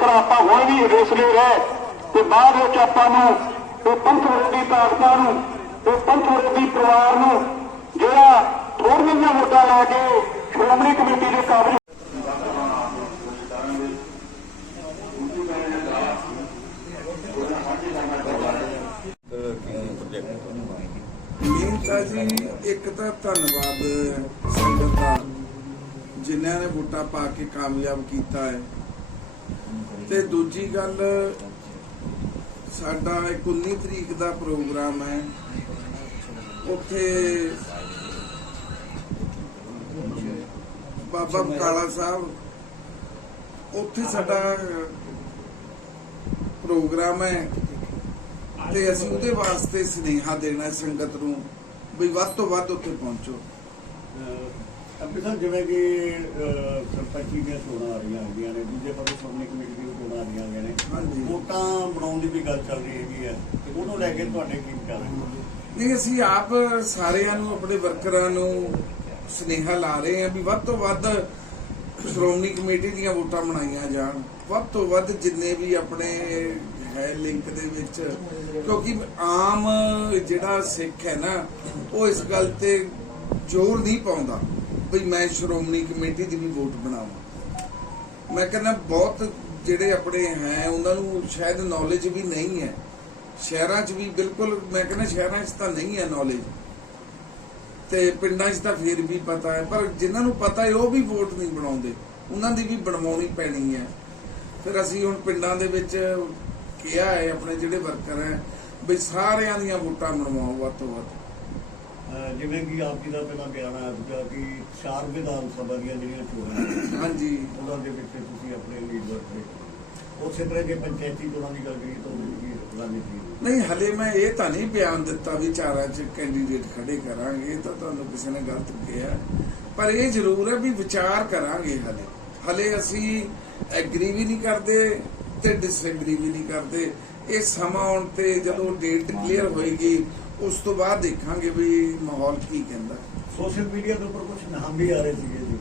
ਜੇਕਰ ਆਪਾਂ ਹੁਣ ਵੀ ਹਵੇਸਲੇ ਰਹੇ ਤੇ ਬਾਅਦ ਵਿੱਚ ਆਪਾਂ ਨੂੰ ਇਹ ਪੰਥ ਵਿਰੋਧੀ ਤਾਕਤਾਂ ਨੂੰ ਤੇ ਪੰਥ ਵਿਰੋਧੀ ਪਰਿਵਾਰ ਨੂੰ ਜਿਹੜਾ ਥੋੜ੍ਹੀਆਂ ਜਿਹੀਆਂ ਵੋਟਾਂ ਲੈ ਕੇ ਸ਼੍ਰੋਮਣੀ ਕਮੇਟੀ ਦੇ ਕਾਬਲ ਮੇਨ ਜੀ, ਇੱਕ ਤਾਂ ਧੰਨਵਾਦ ਸੰਗਤ ਦਾ, ਜਿਨ੍ਹਾਂ ਨੇ ਵੋਟਾਂ ਪਾ ਕੇ ਕਾਮਯਾਬ ਕੀਤਾ ਹੈ। ਤੇ ਦੂਜੀ ਗੱਲ, ਸਾਡਾ ਇੱਕ 19 ਤਰੀਕ ਦਾ ਪ੍ਰੋਗਰਾਮ ਹੈ। ਉੱਥੇ ਬਾਬਾ ਬਕਾਲਾ ਸਾਹਿਬ, ਉੱਥੇ ਸਾਡਾ ਪ੍ਰੋਗਰਾਮ ਹੈ ਤੇ ਅਸੀਂ ਉਹਦੇ ਵਾਸਤੇ ਸਨੇਹਾ ਦੇਣਾ ਸੰਗਤ ਨੂੰ ਵੀ ਵੱਧ ਤੋਂ ਵੱਧ ਉੱਥੇ ਪਹੁੰਚੋ। ਸਾਹਿਬ ਜਿਵੇਂ ਕਿ ਸਰਪੰਚੀ ਦੀਆਂ ਚੋਣਾਂ ਆ ਰਹੀਆਂ ਹੁੰਦੀਆਂ ਨੇ ਦੂਜੇ ਪਾਸੇ ਸ਼੍ਰੋਮਣੀ ਕਮੇਟੀ ਦੀਆਂ ਚੋਣਾਂ ਆ ਰਹੀਆਂ ਹੁੰਦੀਆਂ ਨੇ। ਵੋਟਾਂ ਬਣਾਉਣ ਦੀ ਵੀ ਗੱਲ ਚੱਲ ਰਹੀ ਹੈਗੀ ਹੈ। ਤੇ ਉਹਨੂੰ ਲੈ ਕੇ ਤੁਹਾਡੇ ਕੀ ਵਿਚਾਰ ਹੈ? ਨਹੀਂ ਅਸੀਂ ਆਪ ਸਾਰਿਆਂ ਨੂੰ ਆਪਣੇ ਵਰਕਰਾਂ ਨੂੰ ਸੁਨੇਹਾ ਲਾ ਰਹੇ ਹਾਂ ਵੀ ਵੱਧ ਤੋਂ ਵੱਧ ਸ਼੍ਰੋਮਣੀ ਕਮੇਟੀ ਦੀਆਂ ਵੋਟਾਂ ਬਣਾਈਆਂ ਜਾਣ। ਵੱਧ ਤੋਂ ਵੱਧ ਜਿੰਨੇ ਵੀ ਆਪਣੇ ਹੈ ਲਿੰਕ ਦੇ ਵਿੱਚ ਕਿਉਂਕਿ ਆਮ ਜਿਹੜਾ ਸਿੱਖ ਹੈ ਨਾ ਉਹ ਇਸ ਗੱਲ ਤੇ ਜ਼ੋਰ ਨਹੀਂ ਪਾਉਂਦਾ। ਵੀ ਮੈਂ ਸ਼੍ਰੋਮਣੀ ਕਮੇਟੀ ਦੀ ਵੀ ਵੋਟ ਬਣਾਵਾਂ। ਮੈਂ ਕਹਿੰਦਾ ਬਹੁਤ ਜਿਹੜੇ ਆਪਣੇ ਹੈ, ਉਹਨਾਂ ਨੂੰ ਸ਼ਾਇਦ ਨੌਲੇਜ ਵੀ ਨਹੀਂ ਹੈ। ਸ਼ਹਿਰਾਂ 'ਚ ਵੀ ਬਿਲਕੁਲ, ਮੈਂ ਕਹਿੰਦਾ ਸ਼ਹਿਰਾਂ 'ਚ ਤਾਂ ਨਹੀਂ ਹੈ ਨੌਲੇਜ ਤੇ ਪਿੰਡਾਂ 'ਚ ਤਾਂ ਫੇਰ ਵੀ ਪਤਾ ਹੈ, ਪਰ ਜਿਨ੍ਹਾਂ ਨੂੰ ਪਤਾ ਹੈ, ਉਹ ਵੀ ਵੋਟ ਨਹੀਂ ਬਣਾਉਂਦੇ। ਉਹਨਾਂ ਦੀ ਵੀ ਬਣਵਾਉਣੀ ਪੈਣੀ ਹੈ। ਫਿਰ ਅਸੀਂ ਹੁਣ ਪਿੰਡਾਂ ਦੇ ਵਿੱਚ ਕਿਹਾ ਹੈ, ਆਪਣੇ ਜਿਹੜੇ ਵਰਕਰ ਹੈ ਵੀ ਸਾਰਿਆਂ ਦੀਆਂ ਵੋਟਾਂ ਬਣਵਾਓ ਵੱਧ ਤੋਂ ਵੱਧ। ਜਿਵੇਂ ਕਿ ਆਪ ਜੀ ਦਾ ਪਹਿਲਾਂ ਬਿਆਨ ਆਇਆ ਸੀਗਾ ਕਿ ਚਾਰ ਵਿਧਾਨ ਸਭਾ ਦੀਆਂ ਜਿਹੜੀਆਂ ਚੋਣਾਂ ਹਾਂਜੀ ਉਹਨਾਂ ਦੇ ਵਿੱਚ ਤੁਸੀਂ ਆਪਣੇ ਉਮੀਦਵਾਰ ਕਰੋ। ਉਸੇ ਤਰ੍ਹਾਂ ਜੇ ਪੰਚਾਇਤੀ ਚੋਣਾਂ ਦੀ ਗੱਲ ਕਰੀਏ ਤਾਂ ਉਹਦੀ ਰਣਨੀਤੀ? ਨਹੀਂ ਹਲੇ ਮੈਂ ਇਹ ਤਾਂ ਨਹੀਂ ਬਿਆਨ ਦਿੱਤਾ ਵੀ ਚਾਰਾਂ 'ਚ ਕੈਂਡੀਡੇਟ ਖੜੇ ਕਰਾਂਗੇ ਤਾਂ ਤੁਹਾਨੂੰ ਕਿਸੇ ਨੇ ਗਲਤ ਕਿਹਾ ਪਰ ਇਹ ਜ਼ਰੂਰ ਹੈ ਵੀ ਵਿਚਾਰ ਕਰਾਂਗੇ ਹਲੇ ਹਲੇ ਅਸੀਂ ਐਗਰੀ ਵੀ ਨਹੀਂ ਕਰਦੇ ਤੇ ਡਿਸਐਗਰੀ ਵੀ ਨਹੀਂ ਕਰਦੇ ਇਹ ਸਮਾਂ ਆਉਣ ਤੇ ਜਦੋਂ ਡੇਟ ਕਲੀਅਰ ਹੋਏਗੀ ਉਸ ਤੋਂ ਬਾਅਦ ਦੇਖਾਂਗੇ ਵੀ ਮਾਹੌਲ ਕੀ ਕਹਿੰਦਾ। ਸੋਸ਼ਲ ਮੀਡੀਆ ਦੇ ਉੱਪਰ ਕੁਝ ਨਾਮ ਵੀ ਆ ਰਹੇ ਸੀਗੇ ਜੀ।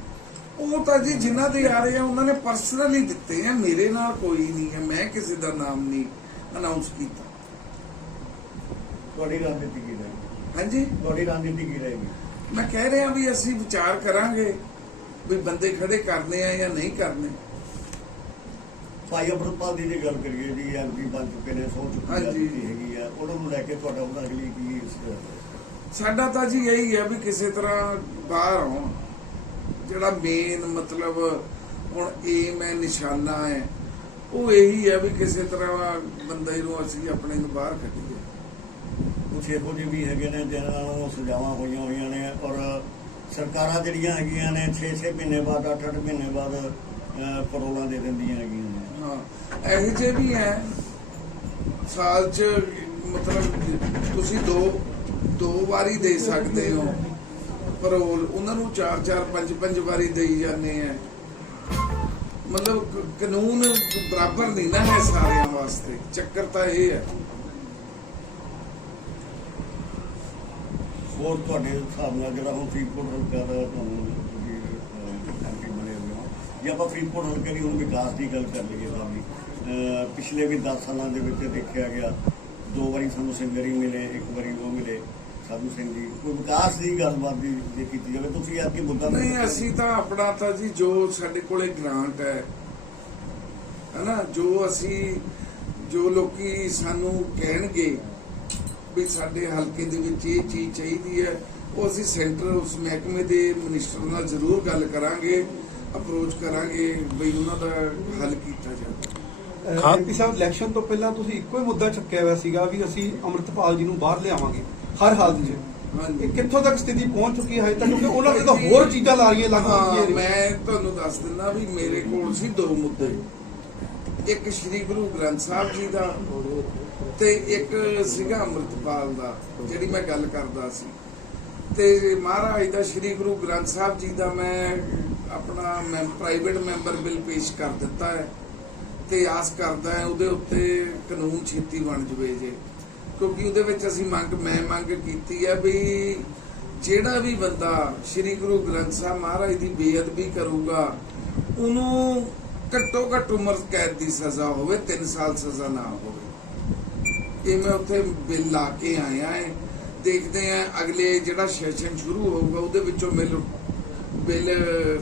ਉਹ ਤਾਂ ਜੀ ਜਿਨ੍ਹਾਂ ਦੇ ਆ ਰਹੇ ਆ ਉਹਨਾਂ ਨੇ ਪਰਸਨਲੀ ਦਿੱਤੇ ਆ ਮੇਰੇ ਨਾਲ ਕੋਈ ਨਹੀਂ ਹੈ ਮੈਂ ਕਿਸੇ ਦਾ ਨਾਮ ਨਹੀਂ ਅਨਾਉਂਸ ਕੀਤਾ। ਤੁਹਾਡੀ ਰਣਨੀਤੀ ਕੀ ਰਹੇਗੀ? ਹਾਂਜੀ? ਤੁਹਾਡੀ ਰਣਨੀਤੀ ਕੀ ਰਹੇਗੀ? ਮੈਂ ਕਹਿ ਰਿਹਾ ਵੀ ਅਸੀਂ ਵਿਚਾਰ ਕਰਾਂਗੇ ਵੀ ਬੰਦੇ ਖੜੇ ਕਰਨੇ ਆ ਜਾਂ ਨਹੀਂ ਕਰਨੇ। ਭਾਈ ਅਮਰਪਾਲ ਦੀ ਜੇ ਗੱਲ ਕਰੀਏ ਜੀ ਐਮਪੀ ਬਣ ਚੁੱਕੇ ਨੇ ਸੋ ਚੁੱਕੀ ਹਾਂਜੀ। ਹੈਗੀ ਆ ਉਹਨਾਂ ਨੂੰ ਲੈ ਕੇ ਤੁਹਾਡਾ ਉਹਨਾਂ ਅਗਲੀ ਕੀ ਇਸ- ਸਾਡਾ ਤਾਂ ਜੀ ਇਹੀ ਹੈ ਵੀ ਕਿਸੇ ਤਰ੍ਹਾਂ ਬਾਹਰ ਆਉਣ। ਜਿਹੜਾ ਮੇਨ ਮਤਲਬ ਹੁਣ ਏਮ ਹੈ ਨਿਸ਼ਾਨਾ ਹੈ ਉਹ ਇਹੀ ਹੈ ਵੀ ਕਿਸੇ ਤਰ੍ਹਾਂ ਬੰਦੇ ਨੂੰ ਅਸੀਂ ਆਪਣੇ ਨੂੰ ਬਾਹਰ ਕੱਢੀਏ। ਕੁਛ ਇਹੋ ਜਿਹੇ ਵੀ ਹੈਗੇ ਨੇ ਜਿਹਨਾਂ ਨੂੰ ਸਜ਼ਾਵਾਂ ਹੋਈਆਂ ਹੋਈਆਂ ਨੇ ਔਰ ਸਰਕਾਰਾਂ ਜਿਹੜੀਆਂ ਹੈਗੀਆਂ ਨੇ 6-6 ਮਹੀਨੇ ਬਾਅਦ 8-8 ਮਹੀਨੇ ਬਾਅਦ ਅਹ, ਦੇ ਦਿੰਦੀਆਂ ਹੈਗੀਆਂ ਨੇ। ਇਹੋ ਜਿਹੇ ਵੀ ਹੈ। ਸਾਲ 'ਚ ਮਤਲਬ ਤੁਸੀਂ ਦੋ ਦੋ ਵਾਰੀ ਦੇ ਸਕਦੇ ਹੋ। ਪਰੋਲ ਉਹਨਾਂ ਨੂੰ ਚਾਰ ਚਾਰ, ਪੰਜ ਪੰਜ ਵਾਰੀ ਦੇਈ ਜਾਂਦੇ ਆ। ਮਤਲਬ ਕਾਨੂੰਨ ਬਰਾਬਰ ਨਹੀਂ ਨਾ ਹੈ ਸਾਰਿਆਂ ਵਾਸਤੇ। ਚੱਕਰ ਤਾਂ ਇਹ ਹੈ। ਹੋਰ ਤੁਹਾਡੇ ਹਿਸਾਬ ਨਾਲ ਜਿਹੜਾ ਹੁਣ ਫਰੀਦਕੋਟ ਹਲਕਾ ਦਾ ਤੁਹਾਨੂੰ ਐਮਪੀ ਬਣੇ ਹੋਏ ਹੋ। ਜੇ ਆਪਾਂ ਫਰੀਦਕੋਟ ਹਲਕੇ ਦੀ ਹੁਣ ਵਿਕਾਸ ਦੀ ਗੱਲ ਕਰ ਲਈਏ ਤਾਂ ਵੀ। ਪਿਛਲੇ ਵੀ 10 ਸਾਲਾਂ ਦੇ ਵਿੱਚ ਦੇਖਿਆ ਗਿਆ ਦੋ ਵਾਰੀ ਸਾਨੂੰ ਸਿੰਗਰੀ ਮਿਲੇ ਇੱਕ ਵਾਰੀ ਉਹ ਮਿਲੇ ਸਾਧੂ ਸਿੰਘ ਜੀ ਕੋਈ ਵਿਕਾਸ ਦੀ ਗੱਲਬਾਤ ਦੀ ਜੇ ਕੀਤੀ ਜਾਵੇ ਤੁਸੀਂ ਅੱਜ ਕੀ ਮੁੱਦਾ ਨਹੀਂ ਅਸੀਂ ਤਾਂ ਆਪਣਾ ਤਾਂ ਜੀ ਜੋ ਸਾਡੇ ਕੋਲੇ ਗ੍ਰਾਂਟ ਹੈ ਹਨਾ ਜੋ ਅਸੀਂ ਜੋ ਲੋਕੀ ਸਾਨੂੰ ਕਹਿਣਗੇ ਵੀ ਸਾਡੇ ਹਲਕੇ ਦੇ ਵਿੱਚ ਇਹ ਚੀਜ਼ ਚਾਹੀਦੀ ਹੈ ਉਹ ਅਸੀਂ ਸੈਂਟਰ ਉਸ ਮਹਿਕਮੇ ਦੇ ਮਿਨਿਸਟਰ ਨਾਲ ਜ਼ਰੂਰ ਗੱਲ ਕਰਾਂਗੇ ਅਪਰੋਚ ਕਰਾਂਗੇ ਵੀ ਉਹਨਾਂ ਦਾ ਹੱਲ ਕੀਤਾ ਜਾਵੇ। ਐਮਪੀ ਸਾਹਿਬ ਇਲੈਕਸ਼ਨ ਤੋਂ ਪਹਿਲਾਂ ਤੁਸੀਂ ਇੱਕੋ ਹੀ ਮੁੱਦਾ ਚੱਕਿਆ ਹੋਇਆ ਸੀਗਾ ਵੀ ਅਸੀਂ ਅੰਮ੍ਰਿਤਪਾਲ ਜੀ ਨੂੰ ਬਾਹਰ ਲਿਆਵਾਂਗੇ ਹਰ ਹਾਲਤ 'ਚ ਇਹ ਕਿੱਥੋਂ ਤੱਕ ਸਥਿਤੀ ਪਹੁੰਚ ਚੁੱਕੀ ਹੈ ਹਜੇ ਤੱਕ? ਕਿਉਂਕਿ ਉਹਨਾਂ ਨੇ ਤਾਂ ਹੋਰ ਚੀਜ਼ਾਂ ਲਾ ਰਹੀਆਂ ਲੱਗ ਰਹੀਆਂ ਨੇ। ਮੈਂ ਤੁਹਾਨੂੰ ਦੱਸ ਦਿੰਦਾ ਵੀ ਮੇਰੇ ਕੋਲ ਸੀ ਦੋ ਮੁੱਦੇ। ਇੱਕ ਸ੍ਰੀ ਗੁਰੂ ਗ੍ਰੰਥ ਸਾਹਿਬ ਜੀ ਦਾ ਤੇ ਇੱਕ ਸੀਗਾ ਅੰਮ੍ਰਿਤਪਾਲ ਦਾ ਜਿਹੜੀ ਮੈਂ ਗੱਲ ਕਰਦਾ ਸੀ। ਤੇ ਮਹਾਰਾਜ ਦਾ ਸ੍ਰੀ ਗੁਰੂ ਗ੍ਰੰਥ ਸਾਹਿਬ ਜੀ ਦਾ ਮੈਂ ਆਪਣਾ ਮੈਂ ਪ੍ਰਾਈਵੇਟ ਮੈਂਬਰ ਬਿੱਲ ਪੇਸ਼ ਕਰ ਦਿੱਤਾ ਹੈ। ਤੇ ਆਸ ਕਰਦਾ ਹੈ, ਉਹਦੇ ਉੱਤੇ ਕਾਨੂੰਨ ਛੇਤੀ ਬਣ ਜਵੇ ਜੇ। ਕਿਉਂਕਿ ਉਹਦੇ ਵਿੱਚ ਅਸੀਂ ਮੰਗ, ਮੈਂ ਮੰਗ ਕੀਤੀ ਹੈ ਵੀ ਜਿਹੜਾ ਵੀ ਬੰਦਾ ਸ੍ਰੀ ਗੁਰੂ ਗ੍ਰੰਥ ਸਾਹਿਬ ਮਹਾਰਾਜ ਦੀ ਬੇਅਦਬੀ ਕਰੂਗਾ, ਉਹਨੂੰ ਘੱਟੋ ਘੱਟ ਉਮਰ ਕੈਦ ਦੀ ਸਜ਼ਾ ਹੋਵੇ 3 ਸਾਲ ਸਜ਼ਾ ਨਾ ਹੋਵੇ। ਇਹ ਮੈਂ ਉੱਥੇ ਬਿੱਲ ਲਾ ਕੇ ਆਇਆ ਹੈ। ਦੇਖਦੇ ਆ ਅਗਲੇ ਜਿਹੜਾ ਸੈਸ਼ਨ ਸ਼ੁਰੂ ਹੋਊਗਾ, ਉਹਦੇ ਵਿੱਚੋਂ ਮਿਲ ਬਿੱਲ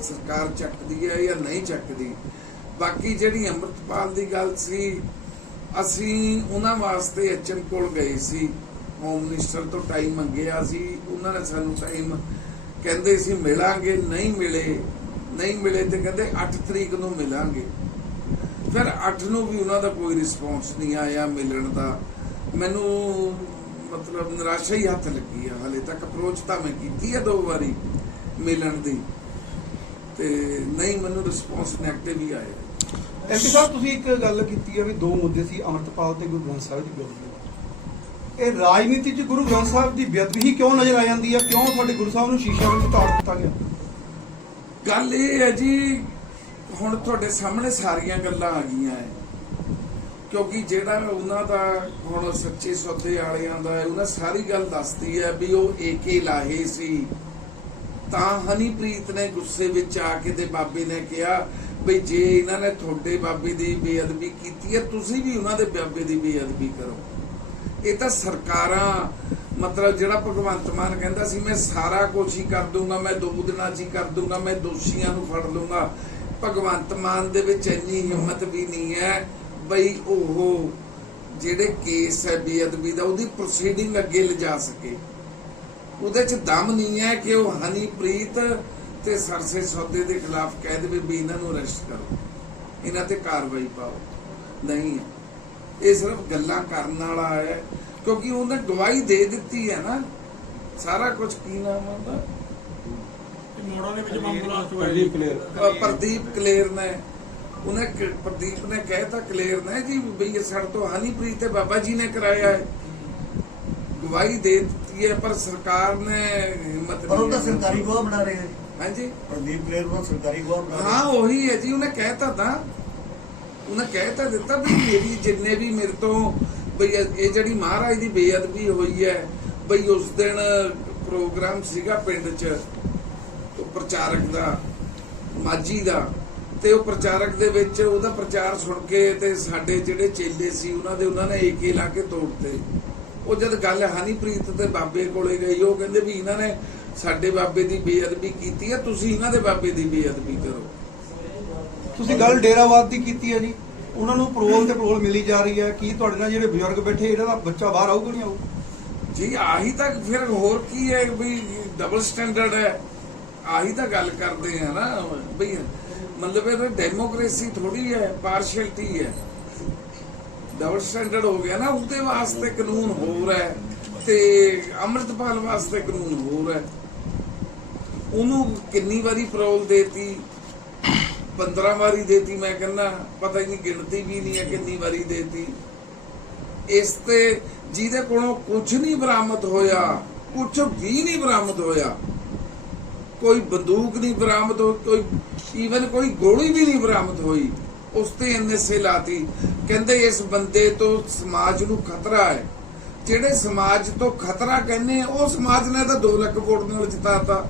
ਸਰਕਾਰ ਚੱਕਦੀ ਹੈ ਜਾਂ ਨਹੀਂ ਚੱਕਦੀ। ਬਾਕੀ ਜਿਹੜੀ ਅੰਮ੍ਰਿਤਪਾਲ ਦੀ ਗੱਲ ਸੀ, ਅਸੀਂ ਉਹਨਾਂ ਵਾਸਤੇ ਐਚਐਮ ਕੋਲ ਗਏ ਸੀ। ਹੋਮ ਮਿਨਿਸਟਰ ਤੋਂ ਟਾਈਮ ਮੰਗਿਆ ਸੀ। ਉਹਨਾਂ ਨੇ ਸਾਨੂੰ ਟਾਈਮ ਕਹਿੰਦੇ ਸੀ, ਮਿਲਾਂਗੇ, ਨਹੀਂ ਮਿਲੇ ਨਹੀਂ ਮਿਲੇ ਤੇ ਕਹਿੰਦੇ 8 ਤਰੀਕ ਨੂੰ ਮਿਲਾਂਗੇ। ਫਿਰ 8 ਨੂੰ ਵੀ ਉਹਨਾਂ ਦਾ ਕੋਈ ਰਿਸਪੌਂਸ ਨਹੀਂ ਆਇਆ ਮਿਲਣ ਦਾ। ਮੈਨੂੰ ਮਤਲਬ ਨਿਰਾਸ਼ਾ ਹੀ ਹੱਥ ਲੱਗੀ ਆ, ਹਲੇ ਤੱਕ ਅਪਰੋਚ ਤਾਂ ਮੈਂ ਕੀਤੀ ਹੈ ਦੋ ਵਾਰੀ ਮਿਲਣ ਦੀ। ਤੇ ਨਹੀਂ, ਮੈਨੂੰ ਰਿਸਪੌਂਸ ਨੈਗੇਟਿਵ ਹੀ ਆਇਆ। ਐਮਪੀ ਸਾਹਿਬ, ਤੁਸੀਂ ਇੱਕ ਗੱਲ ਕੀਤੀ ਹੈ ਵੀ ਦੋ ਮੁੱਦੇ ਸੀ, ਅਮਰਤਪਾਲ ਤੇ ਗੁਰੂ ਗ੍ਰੰਥ ਸਾਹਿਬ ਦੀ ਬੇਅਦਬੀ ਇਹ ਰਾਜਨੀਤੀ 'ਚ ਗੁਰੂ ਗ੍ਰੰਥ ਸਾਹਿਬ ਦੀ ਬੇਅਦਬੀ ਹੀ ਕਿਉਂ ਨਜ਼ਰ ਆ ਜਾਂਦੀ ਹੈ ਕਿਉਂ ਤੁਹਾਡੇ ਗੁਰੂ ਸਾਹਿਬ ਨੂੰ ਸ਼ੀਸ਼ਾ ਵਿੱਚ ਤਾੜ ਦਿੱਤਾ ਗਿਆ? ਗੱਲ ਇਹ ਹੈ ਜੀ, ਹੁਣ ਤੁਹਾਡੇ ਸਾਹਮਣੇ ਸਾਰੀਆਂ ਗੱਲਾਂ ਆ ਗਈਆਂ ਹੈ ਕਿਉਂਕਿ ਜਿਹੜਾ ਉਹਨਾਂ ਦਾ ਹੁਣ ਸੱਚੇ ਸੌਦੇ ਵਾਲਿਆਂ ਦਾ ਉਹਨਾਂ ਸਾਰੀ ਗੱਲ ਦੱਸਦੀ ਹੈ ਵੀ ਉਹ ਏਕੇ ਲਾਹੇ ਸੀ। ਤਾਂ ਹਨੀਪ੍ਰੀਤ ਨੇ ਗੁੱਸੇ ਵਿੱਚ ਆ ਕੇ ਤੇ ਬਾਬੇ ਨੇ ਕਿਹਾ ਵੀ ਜੇ ਇਹਨਾਂ ਨੇ ਤੁਹਾਡੇ ਬਾਬੇ ਦੀ ਬੇਅਦਬੀ ਕੀਤੀ ਹੈ, ਤੁਸੀਂ ਵੀ ਉਹਨਾਂ ਦੇ ਬਾਬੇ ਦੀ ਬੇਅਦਬੀ ਕਰੋ। ਇਹ ਤਾਂ ਸਰਕਾਰਾਂ, ਮਤਲਬ ਜਿਹੜਾ ਭਗਵੰਤ ਮਾਨ ਕਹਿੰਦਾ ਸੀ, ਮੈਂ ਸਾਰਾ ਕੁਝ ਹੀ ਕਰ ਦੂੰਗਾ, ਮੈਂ ਦੋ ਦਿਨਾਂ 'ਚ ਹੀ ਕਰ ਦੂੰਗਾ, ਮੈਂ ਦੋਸ਼ੀਆਂ ਨੂੰ ਫੜ ਲੂੰਗਾ। ਭਗਵੰਤ ਮਾਨ ਦੇ ਵਿੱਚ ਇੰਨੀ ਹਿੰਮਤ ਵੀ ਨਹੀਂ ਹੈ ਬਈ ਉਹ ਜਿਹੜੇ ਕੇਸ ਹੈ ਬੇਅਦਬੀ ਦਾ, ਉਹਦੀ ਪ੍ਰੋਸੀਡਿੰਗ ਅੱਗੇ ਲਿਜਾ ਸਕੇ। ਉਹਦੇ 'ਚ ਦਮ ਨਹੀਂ ਹੈ ਕਿ ਉਹ ਹਨੀਪ੍ਰੀਤ ਤੇ ਸਰਸੇ ਸੌਦੇ ਦੇ ਖਿਲਾਫ ਕਹਿ ਦੇਵੇ ਵੀ ਇਹਨਾਂ ਨੂੰ ਅਰੈਸਟ ਕਰੋ। ਇਹਨਾਂ ਤੇ ਕਾਰਵਾਈ ਪਾਓ। ਨਹੀਂ ਇਹ ਸਿਰਫ ਗੱਲਾਂ ਕਰਨ ਵਾਲਾ ਹੈ ਕਿਉਂਕਿ ਉਹਨੇ ਗਵਾਹੀ ਦੇ ਦਿੱਤੀ ਹੈ ਨਾ। ਸਾਰਾ ਕੁਝ ਕੀ ਨਾਮ ਉਹਦਾ? ਮੋੜਾਂ ਦੇ ਵਿੱਚ ਬੰਬ ਬਲਾਸਟ ਹੋਇਆ ਪ੍ਰਦੀਪ ਕਲੇਰ। ਨੇ। ਉਹਨੇ ਪ੍ਰਦੀਪ ਨੇ ਕਹਿਤਾ ਕਲੇਰ ਨੇ ਜੀ ਬਈ ਇਹ ਸਾਡੇ ਤੋਂ ਹਨੀਪ੍ਰੀਤ ਤੇ ਬਾਬਾ ਜੀ ਨੇ ਕਰਾਇਆ ਹੈ। ਗਵਾਹੀ ਦੇ ਦਿੱਤੀ ਹੈ ਪਰ ਸਰਕਾਰ ਨੇ ਹਿੰਮਤ ਪਰ ਉਹ ਤਾਂ। ਸਰਕਾਰੀ ਗਵਾਹ ਬਣਾ ਰਹੇ ਹੈ ਹਾਂਜੀ। ਪ੍ਰਦੀਪ ਪਲੇਰ ਨੂੰ ਸਰਕਾਰੀ ਰਹੇ ਹਾਂ ਉਹੀ ਹੈ ਜੀ ਉਹਨੇ ਕਹਿਤਾ ਤਾਂ ਉਹਨੇ ਕਹਿਤਾ ਦਿੱਤਾ ਵੀ ਮੇਰੀ ਜਿੰਨੇ ਵੀ ਮੇਰੇ ਤੋਂ ਬਈ ਇਹ ਇਹ ਜਿਹੜੀ ਮਹਾਰਾਜ ਦੀ ਬੇਅਦਬੀ ਹੋਈ ਹੈ ਬਈ ਉਸ ਦਿਨ ਪ੍ਰੋਗਰਾਮ ਸੀਗਾ ਪਿੰਡ 'ਚ ਉਹ ਪ੍ਰਚਾਰਕ ਦਾ ਮਾਜੀ ਦਾ। ਤੇ ਉਹ ਪ੍ਰਚਾਰਕ ਦੇ ਵਿੱਚ ਉਹਦਾ ਪ੍ਰਚਾਰ ਸੁਣ ਕੇ ਤੇ ਸਾਡੇ ਜਿਹੜੇ ਚੇਲੇ ਸੀ ਉਹਨਾਂ ਦੇ ਉਹਨਾਂ ਨੇ ਏਕੇ ਲਾ ਕੇ ਤੋੜਤੇ। ਉਹ ਜਦ ਗੱਲ ਹਨੀਪ੍ਰੀਤ ਤੇ ਬਾਬੇ ਕੋਲੇ ਗਈ ਉਹ ਕਹਿੰਦੇ ਵੀ ਇਹਨਾਂ ਨੇ ਸਾਡੇ ਬਾਬੇ ਦੀ ਬੇਅਦਬੀ ਕੀਤੀ ਹੈ ਤੁਸੀਂ ਇਹਨਾਂ ਦੇ ਬਾਬੇ ਦੀ ਬੇਅਦਬੀ ਕਰੋ। ਤੁਸੀਂ ਗੱਲ ਡੇਰਾਵਾਦ ਦੀ ਕੀਤੀ ਹੈ ਜੀ। ਉਹਨਾਂ ਨੂੰ ਪਰੋਲ ਤੇ ਪਰੋਲ ਮਿਲੀ ਜਾ ਰਹੀ ਹੈ ਕੀ ਤੁਹਾਡੇ ਨਾਲ ਜਿਹੜੇ ਬਜ਼ੁਰਗ ਬੈਠੇ ਇਹਨਾਂ ਦਾ ਬੱਚਾ ਬਾਹਰ ਆਊਗਾ ਨਹੀਂ ਆਊਗਾ? ਜੀ ਆਹੀ ਤਾਂ ਫਿਰ ਹੋਰ ਕੀ ਹੈ ਵੀ ਡਬਲ ਸਟੈਂਡਰਡ ਹੈ। ਆਹੀ ਤਾਂ ਗੱਲ ਕਰਦੇ ਆ ਨਾ ਵੀ ਮਤਲਬ ਇਹ ਡੈਮੋਕ੍ਰੇਸੀ ਥੋੜੀ ਹੈ ਪਾਰਸ਼ੈਲਿਟੀ ਹੈ। ਡਬਲ ਸਟੈਂਡਰਡ ਹੋ ਗਿਆ ਨਾ ਉਹਦੇ ਵਾਸਤੇ ਕਾਨੂੰਨ ਹੋਰ ਹੈ ਤੇ ਅੰਮ੍ਰਿਤਪਾਲ ਵਾਸਤੇ ਕਾਨੂੰਨ ਹੋਰ ਹੈ। ਉਹਨੂੰ ਕਿੰਨੀ ਵਾਰੀ ਪਰੋਲ ਦੇਤੀ? 15 ਵਾਰੀ ਦੇਤੀ, ਮੈਂ ਕਹਿੰਦਾ, ਪਤਾ ਹੀ ਨਹੀਂ, ਗਿਣਤੀ ਵੀ ਨਹੀਂ ਹੈ ਕਿੰਨੀ ਵਾਰੀ ਦੇਤੀ। ਇਸ ਤੇ ਜਿਹਦੇ ਕੋਲੋਂ ਕੁਝ ਨਹੀਂ ਬਰਾਮਦ ਹੋਇਆ, ਕੁਝ ਵੀ ਨਹੀਂ ਬਰਾਮਦ ਹੋਇਆ, ਕੋਈ ਬੰਦੂਕ ਨਹੀਂ ਬਰਾਮਦ ਹੋਈ ਕੋਈ ਈਵਨ ਕੋਈ ਗੋਲੀ ਵੀ ਨਹੀਂ ਬਰਾਮਦ ਹੋਈ, ਉਸ ਤੇ ਇੰਨੇ ਐਨਐਸਏ ਲਾਤੀ। ਕਹਿੰਦੇ ਇਸ ਬੰਦੇ ਤੋਂ ਸਮਾਜ ਨੂੰ ਖਤਰਾ ਹੈ। ਜਿਹੜੇ ਸਮਾਜ ਤੋਂ ਖਤਰਾ ਕਹਿੰਦੇ ਆ, ਉਹ ਸਮਾਜ ਨੇ ਤਾਂ 2 ਲੱਖ ਵੋਟ ਨਾਲ ਜਿਤਾਤਾ।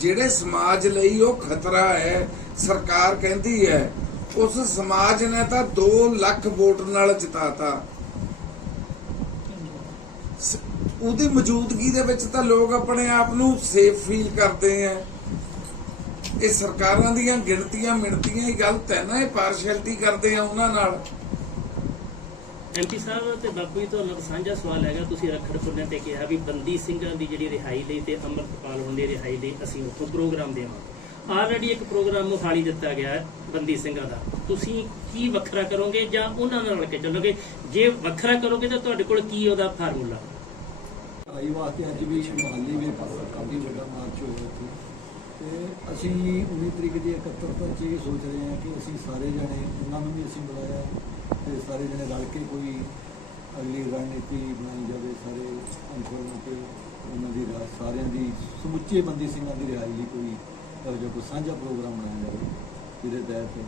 ਜਿਹੜੇ ਸਮਾਜ ਲਈ ਉਹ ਖਤਰਾ ਹੈ, ਸਰਕਾਰ ਕਹਿੰਦੀ ਹੈ, ਉਸ ਸਮਾਜ ਨੇ ਤਾਂ 2 ਲੱਖ ਵੋਟ ਨਾਲ ਜਿਤਾਤਾ। ਉਹਦੀ ਮੌਜੂਦਗੀ ਦੇ ਵਿੱਚ ਤਾਂ ਲੋਕ ਆਪਣੇ ਆਪ ਨੂੰ ਸੇਫ ਫੀਲ ਕਰਦੇ ਆ। ਇਹ ਸਰਕਾਰਾਂ ਦੀਆਂ ਗਿਣਤੀਆਂ ਮਿਣਤੀਆਂ ਹੀ ਗਲਤ ਹੈ ਨਾ, ਇਹ ਪਾਰਸ਼ੈਲਿਟੀ ਕਰਦੇ ਆ ਉਹਨਾਂ ਨਾਲ। ਐਮਪੀ ਸਾਹਿਬ ਤੇ ਬਾਪੂ ਜੀ, ਤੁਹਾਨੂੰ ਇੱਕ ਸਾਂਝਾ ਸਵਾਲ ਹੈਗਾ। ਤੁਸੀਂ ਰੱਖੜ ਪੁੰਨੇ ਤੇ ਕਿਹਾ ਵੀ ਬੰਦੀ ਸਿੰਘਾਂ ਦੀ ਜਿਹੜੀ ਰਿਹਾਈ ਲਈ ਤੇ ਅੰਮ੍ਰਿਤਪਾਲ ਹੋਣ ਦੀ ਰਿਹਾਈ ਲਈ ਅਸੀਂ ਉੱਥੋਂ ਪ੍ਰੋਗਰਾਮ ਦੇਵਾਂਗੇ। ਆਲਰੇਡੀ ਇੱਕ ਪ੍ਰੋਗਰਾਮ ਮੁਹਾਲੀ ਦਿੱਤਾ ਗਿਆ ਹੈ ਬੰਦੀ ਸਿੰਘਾਂ ਦਾ। ਤੁਸੀਂ ਕੀ ਵੱਖਰਾ ਕਰੋਗੇ ਜਾਂ ਉਹਨਾਂ ਨਾਲ ਕੇ ਚੱਲੋਗੇ? ਜੇ ਵੱਖਰਾ ਕਰੋਗੇ ਤਾਂ ਤੁਹਾਡੇ ਕੋਲ ਕੀ ਉਹਦਾ ਫਾਰਮੂਲਾ? ਆਈ ਵਾਸਤੇ ਅੱਜ ਵੀ ਮਹਾਲੀ ਵਿੱਚ ਕਾਫੀ ਵੱਡਾ ਮਾਰਚ ਹੋਇਆ ਇੱਥੇ। ਤੇ ਅਸੀਂ 19 ਤਰੀਕ ਦੀ ਇਕੱਤਰਤਾ 'ਚ ਇਹ ਸੋਚ ਰਹੇ ਹਾਂ ਕਿ ਅਸੀਂ ਸਾਰੇ ਜਣੇ ਉਹਨਾਂ ਨੂੰ ਵੀ ਅਸੀਂ ਬੁਲਾਇਆ। ਤੇ ਸਾਰੇ ਜਣੇ ਰਲ ਕੇ ਕੋਈ ਅਗਲੀ ਰਣਨੀਤੀ ਬਣਾਈ ਜਾਵੇ, ਸਾਰੇ ਅੰਦੋਲਨ ਤੇ ਉਹਨਾਂ ਦੀ ਰਾ- ਸਾਰਿਆਂ ਦੀ ਸਮੁੱਚੇ ਬੰਦੀ ਸਿੰਘਾਂ ਦੀ ਰਿਹਾਈ ਲਈ ਕੋਈ ਇਹੋ ਜਿਹਾ ਕੋਈ ਸਾਂਝਾ ਪ੍ਰੋਗਰਾਮ ਬਣਾਇਆ ਜਾਵੇ, ਜਿਹਦੇ ਤਹਿਤ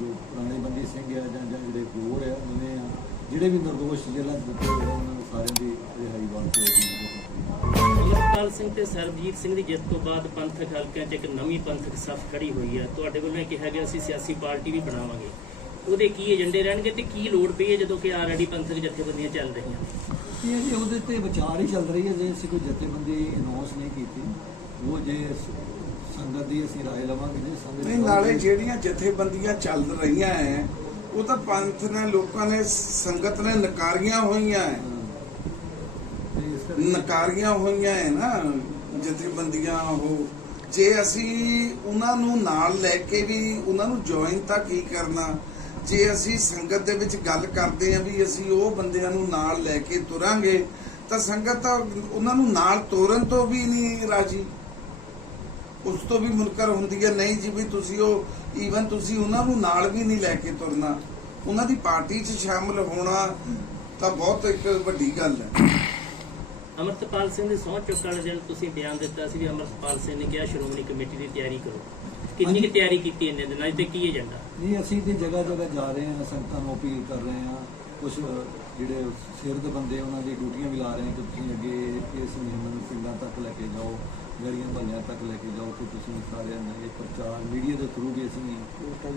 ਜੋ ਪੁਰਾਣੇ ਬੰਦੀ ਸਿੰਘ ਆ ਜਾਂ ਜਿਹੜੇ ਹੋਰ ਆ, ਉਹਨੇ ਆ, ਜਿਹੜੇ ਵੀ ਨਿਰਦੋਸ਼ ਜੇਲ੍ਹਾਂ 'ਚ ਦਿੱਤੇ ਹੋਏ ਉਹਨਾਂ ਨੂੰ ਸਾਰਿਆਂ ਦੀ ਰਿਹਾਈ ਵਾਸਤੇ ਅਸੀਂ ਸਿੰਘ ਤੇ ਸਰਬਜੀਤ ਸਿੰਘ ਦੀ ਜਿੱਤ ਤੋਂ ਬਾਅਦ ਪੰਥਕ ਹਲਕਿਆਂ 'ਚ ਇੱਕ ਨਵੀਂ ਪੰਥਕ ਸਫ ਖੜੀ ਹੋਈ ਹੈ ਤੁਹਾਡੇ ਵੱਲੋਂ ਇਹ ਕਿਹਾ ਗਿਆ ਅਸੀਂ ਸਿਆਸੀ ਪਾਰਟੀ ਵੀ ਬਣਾਵਾਂਗੇ। ਉਹਦੇ ਕੀ ਏਜੰਡੇ ਰਹਿਣਗੇ ਤੇ ਕੀ ਲੋੜ ਪਈ ਹੈ ਜਦੋਂ ਕਿ ਆਲਰੇਡੀ ਪੰਥਕ ਜਥੇਬੰਦੀਆਂ ਚੱਲ ਰਹੀਆਂ? ਨੇ ਇਹ ਜੀ ਉਹਦੇ ਤੇ ਵਿਚਾਰ ਹੀ ਚੱਲ ਰਹੀ ਹੈ ਜੇ ਅਸੀਂ ਕੋਈ ਜਥੇਬੰਦੀ ਅਨਾਉਂਸ ਨਹੀਂ ਕੀਤੀ ਉਹ ਜੇ ਸੰਗਤ ਦੀ ਅਸੀਂ ਰਾਏ ਲਵਾਂਗੇ ਜੇ ਸੰਗਤ ਨਹੀਂ ਨਾਲੇ ਜਿਹੜੀਆਂ ਜਥੇਬੰਦੀਆਂ ਚੱਲ ਰਹੀਆਂ ਐ ਉਹ ਤਾਂ ਪੰਥ ਨੇ ਲੋਕਾਂ ਨੇ ਸੰਗਤ ਨੇ ਨਕਾਰੀਆਂ ਹੋਈਆਂ ਐ। ਨਕਾਰੀਆਂ ਹੋਈਆਂ ਐ ਨਾ ਜਥੇਬੰਦੀਆਂ ਉਹ। ਜੇ ਅਸੀਂ ਉਹਨਾਂ ਨੂੰ ਨਾਲ ਲੈ ਕੇ ਵੀ ਉਹਨਾਂ ਨੂੰ ਜੁਆਇਨ ਤਾਂ ਕੀ ਕਰਨਾ? ਜੇ ਅਸੀਂ ਸੰਗਤ ਦੇ ਵਿੱਚ ਗੱਲ ਕਰਦੇ ਆਂ ਵੀ ਅਸੀਂ ਉਹ ਬੰਦਿਆਂ ਨੂੰ ਨਾਲ ਲੈ ਕੇ ਤੁਰਾਂਗੇ, ਤਾਂ ਸੰਗਤ ਤਾਂ ਉਹਨਾਂ ਨੂੰ ਨਾਲ ਤੋਰਨ ਤੋਂ ਵੀ ਨਹੀਂ ਰਾਜੀ। ਉਸ ਤੋਂ ਵੀ ਮੁਨਕਰ ਹੁੰਦੀ ਹੈ, ਨਹੀਂ ਜੀ ਵੀ ਤੁਸੀਂ ਉਹ ਈਵਨ ਤੁਸੀਂ ਉਹਨਾਂ ਨੂੰ ਨਾਲ ਵੀ ਨਹੀਂ ਲੈ ਕੇ ਤੁਰਨਾ। ਉਹਨਾਂ ਦੀ ਪਾਰਟੀ 'ਚ ਸ਼ਾਮਲ ਹੋਣਾ ਤਾਂ ਬਹੁਤ ਇੱਕ ਵੱਡੀ ਗੱਲ ਹੈ। ਅਮਰਤਪਾਲ ਸਿੰਘ ਦੀ ਸਹੁੰ ਚੁੱਕ ਵਾਲੇ ਤੁਸੀਂ ਬਿਆਨ ਦਿੱਤਾ ਸੀ ਵੀ ਅਮਰਤਪਾਲ ਸਿੰਘ ਨੇ ਕਿਹਾ, ਸ਼੍ਰੋਮਣੀ ਕਮੇਟੀ ਦੀ ਤਿਆਰੀ ਕਰੋ। ਕਿੰਨੀ ਕੁ ਤਿਆਰੀ ਕੀਤੀ ਇਹਨੇ ਦਿਨਾਂ 'ਚ ਤੇ ਕੀ ਏਜੰਡਾ ਨਹੀਂ, ਅਸੀਂ ਤੇ ਜਗ੍ਹਾ ਜਗ੍ਹਾ ਜਾ ਰਹੇ ਹਾਂ, ਸੰਗਤਾਂ ਨੂੰ ਅਪੀਲ ਕਰ ਰਹੇ ਹਾਂ। ਕੁਝ ਜਿਹੜੇ ਸਿਰ ਦੇ ਬੰਦੇ ਉਹਨਾਂ ਦੀ ਡਿਊਟੀਆਂ ਵੀ ਲਾ ਰਹੇ ਕਿ ਤੁਸੀਂ ਅੱਗੇ ਇਸ ਮੁਹਿੰਮ ਨੂੰ ਪਿੰਡਾਂ ਤੱਕ ਲੈ ਕੇ ਜਾਓ, ਗਲੀਆਂ ਮਹੱਲਿਆਂ ਤੱਕ ਲੈ ਕੇ ਜਾਓ ਕਿ ਤੁਸੀਂ ਸਾਰਿਆਂ ਨੇ ਇਹ ਪ੍ਰਚਾਰ ਮੀਡੀਆ ਦੇ ਥਰੂ ਵੀ ਅਸੀਂ